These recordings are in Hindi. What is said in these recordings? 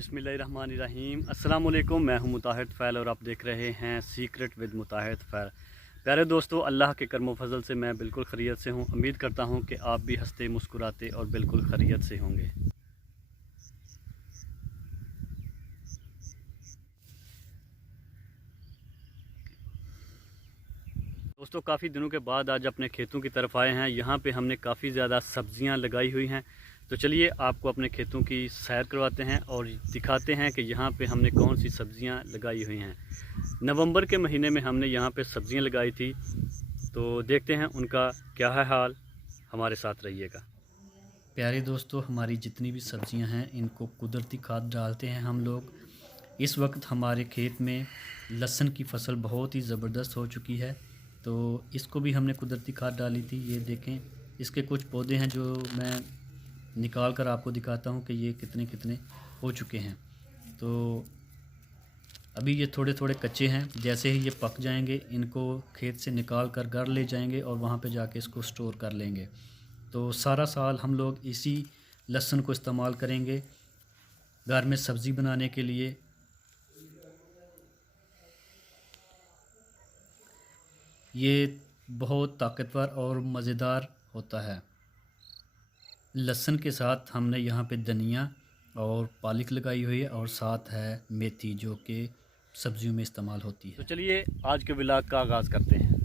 बिस्मिल्लाहिर्रहमानिर्रहीम। अस्सलाम वालेकुम। मैं हूं मुताहिद फ़ैल और आप देख रहे हैं सीक्रेट विद मुताहिद फ़ैल। प्यारे दोस्तों, अल्लाह के करम फजल से मैं बिल्कुल खैरियत से हूं। उम्मीद करता हूं कि आप भी हंसते मुस्कुराते और बिल्कुल खैरियत से होंगे। दोस्तों, काफ़ी दिनों के बाद आज अपने खेतों की तरफ आए हैं। यहाँ पे हमने काफ़ी ज़्यादा सब्ज़ियाँ लगाई हुई हैं। तो चलिए आपको अपने खेतों की सैर करवाते हैं और दिखाते हैं कि यहाँ पे हमने कौन सी सब्ज़ियाँ लगाई हुई हैं। नवंबर के महीने में हमने यहाँ पे सब्ज़ियाँ लगाई थी, तो देखते हैं उनका क्या है हाल। हमारे साथ रहिएगा। प्यारे दोस्तों, हमारी जितनी भी सब्ज़ियाँ हैं इनको कुदरती खाद डालते हैं हम लोग। इस वक्त हमारे खेत में लहसुन की फसल बहुत ही ज़बरदस्त हो चुकी है, तो इसको भी हमने कुदरती खाद डाली थी। ये देखें, इसके कुछ पौधे हैं जो मैं निकाल कर आपको दिखाता हूँ कि ये कितने कितने हो चुके हैं। तो अभी ये थोड़े थोड़े कच्चे हैं। जैसे ही ये पक जाएंगे इनको खेत से निकाल कर घर ले जाएंगे और वहाँ पे जाके इसको स्टोर कर लेंगे। तो सारा साल हम लोग इसी लहसुन को इस्तेमाल करेंगे घर में सब्ज़ी बनाने के लिए। ये बहुत ताकतवर और मज़ेदार होता है। लहसुन के साथ हमने यहाँ पे धनिया और पालक लगाई हुई है और साथ है मेथी जो कि सब्जियों में इस्तेमाल होती है। तो चलिए आज के व्लॉग का आगाज़ करते हैं।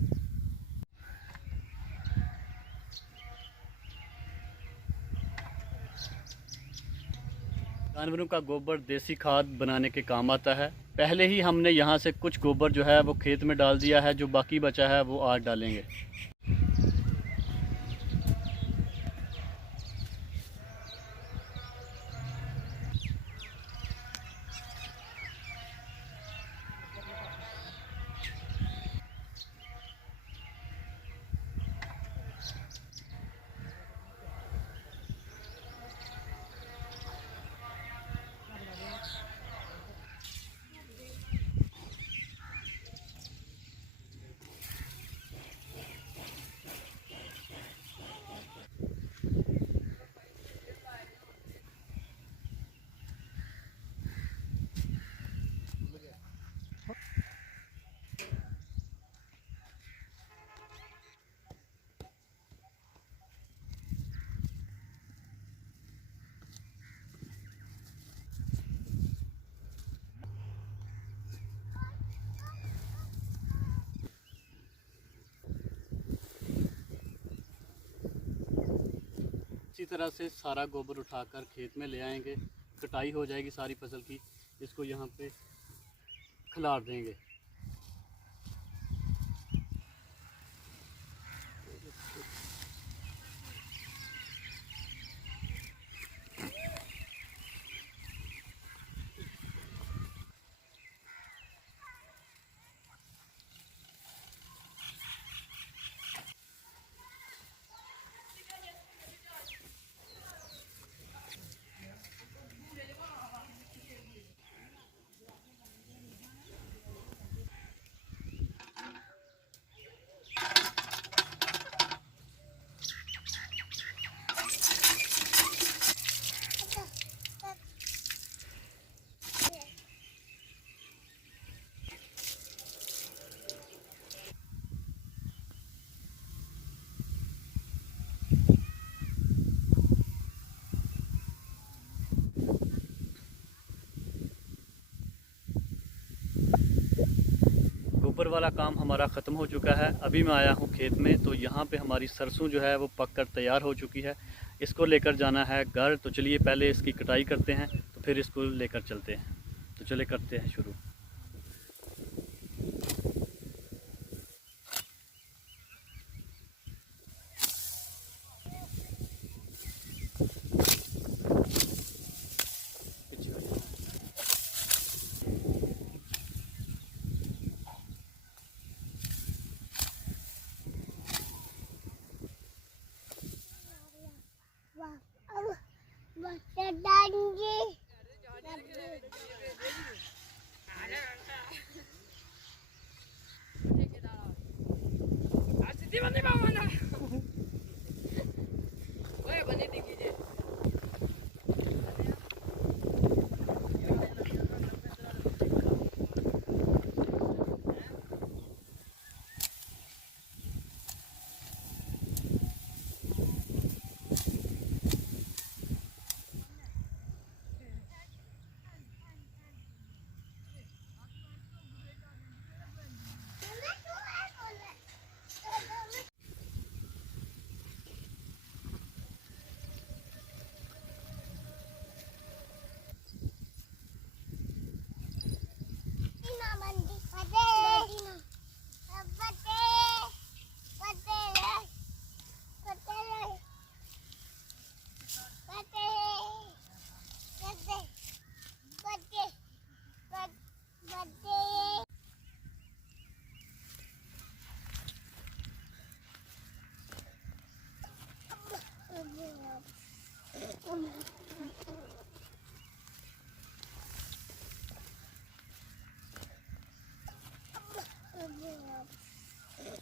जानवरों का गोबर देसी खाद बनाने के काम आता है। पहले ही हमने यहाँ से कुछ गोबर जो है वो खेत में डाल दिया है, जो बाकी बचा है वो आज डालेंगे। इसी तरह से सारा गोबर उठाकर खेत में ले आएंगे। कटाई हो जाएगी सारी फसल की, इसको यहाँ पे खिलार देंगे। गोबर वाला काम हमारा ख़त्म हो चुका है। अभी मैं आया हूँ खेत में, तो यहाँ पे हमारी सरसों जो है वो पक कर तैयार हो चुकी है। इसको लेकर जाना है घर। तो चलिए पहले इसकी कटाई करते हैं, तो फिर इसको लेकर चलते हैं। तो चले करते हैं शुरू।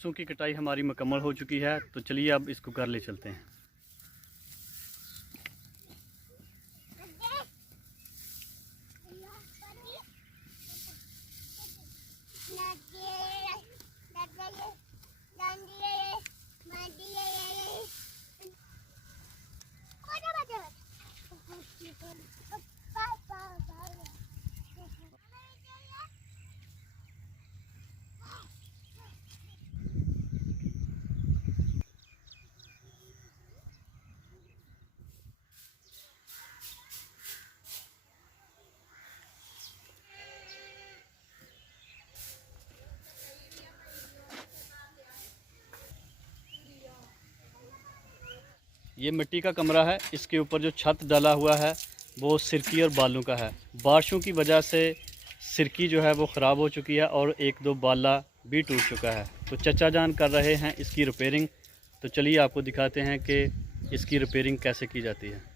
बांसों की कटाई हमारी मुकम्मल हो चुकी है, तो चलिए अब इसको घर ले चलते हैं। ये मिट्टी का कमरा है। इसके ऊपर जो छत डाला हुआ है वो सिरकी और बालों का है। बारिशों की वजह से सिरकी जो है वो ख़राब हो चुकी है और एक दो बाला भी टूट चुका है। तो चचा जान कर रहे हैं इसकी रिपेयरिंग। तो चलिए आपको दिखाते हैं कि इसकी रिपेयरिंग कैसे की जाती है।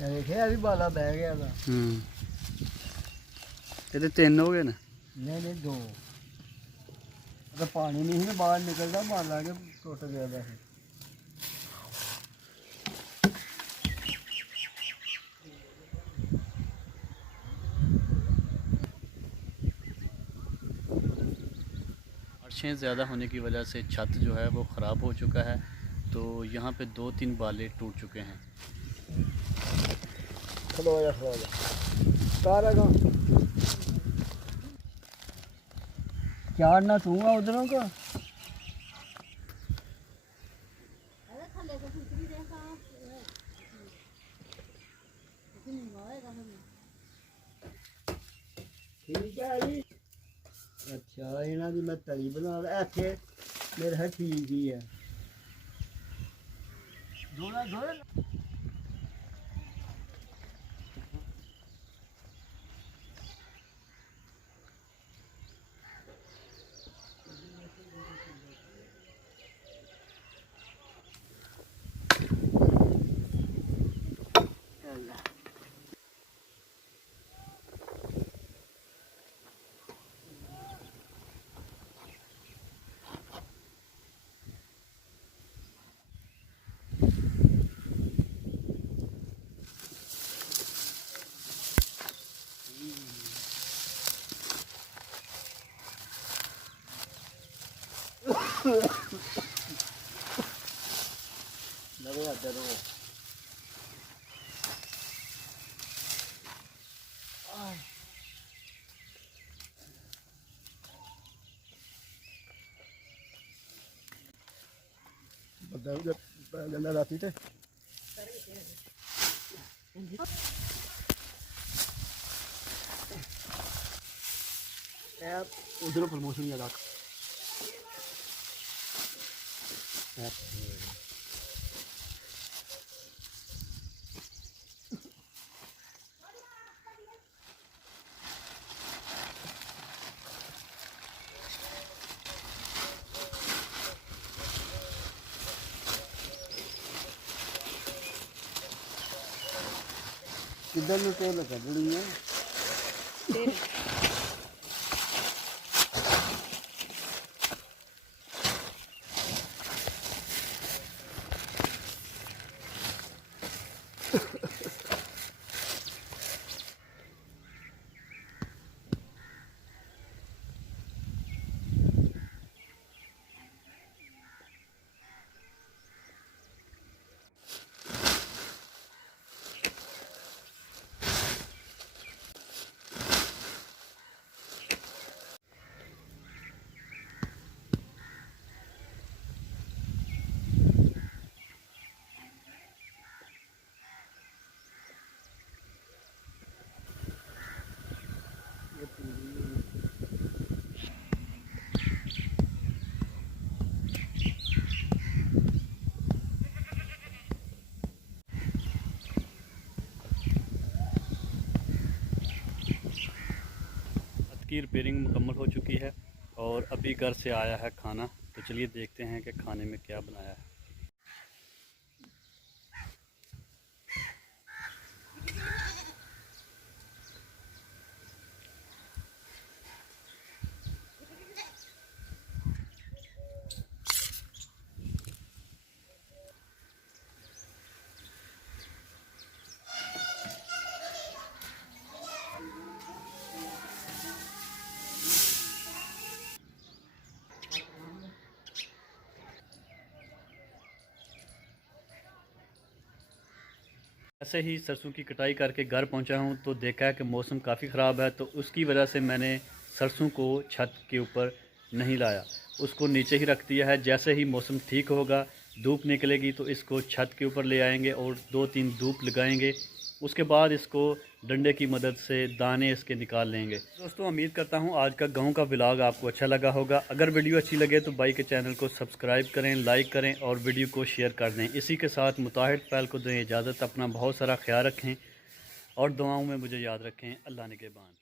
देखिए अभी बाला बह गया था। ये तीन हो गए ना? नहीं दो। अगर पानी नहीं ना बाहर निकलता, बाला के टूट गया था। बारिशें ज़्यादा होने की वजह से छत जो है वो ख़राब हो चुका है। तो यहाँ पे 2-3 बाले टूट चुके हैं। खलो जा कारेगा चार दूंगा उधरों का। ठीक है जी। अच्छा इन्हों की मैं तली बना इतने मेरे है ठीक ही है। लगे आते रहो। गंदा राती थे उधर प्रमोशन ज्यादा किधर में तो लगा बड़ी है। की रिपेयरिंग मुकम्मल हो चुकी है और अभी घर से आया है खाना। तो चलिए देखते हैं कि खाने में क्या बनाया है। ऐसे ही सरसों की कटाई करके घर पहुंचा हूं तो देखा है कि मौसम काफ़ी ख़राब है, तो उसकी वजह से मैंने सरसों को छत के ऊपर नहीं लाया, उसको नीचे ही रख दिया है। जैसे ही मौसम ठीक होगा, धूप निकलेगी तो इसको छत के ऊपर ले आएंगे और 2-3 धूप लगाएंगे। उसके बाद इसको डंडे की मदद से दाने इसके निकाल लेंगे। दोस्तों, उम्मीद करता हूँ आज का गाँव का व्लॉग आपको अच्छा लगा होगा। अगर वीडियो अच्छी लगे तो भाई के चैनल को सब्सक्राइब करें, लाइक करें और वीडियो को शेयर कर दें। इसी के साथ मुताहिद फैल को दें इजाज़त। अपना बहुत सारा ख्याल रखें और दुआओं में मुझे याद रखें। अल्लाह निगहबान।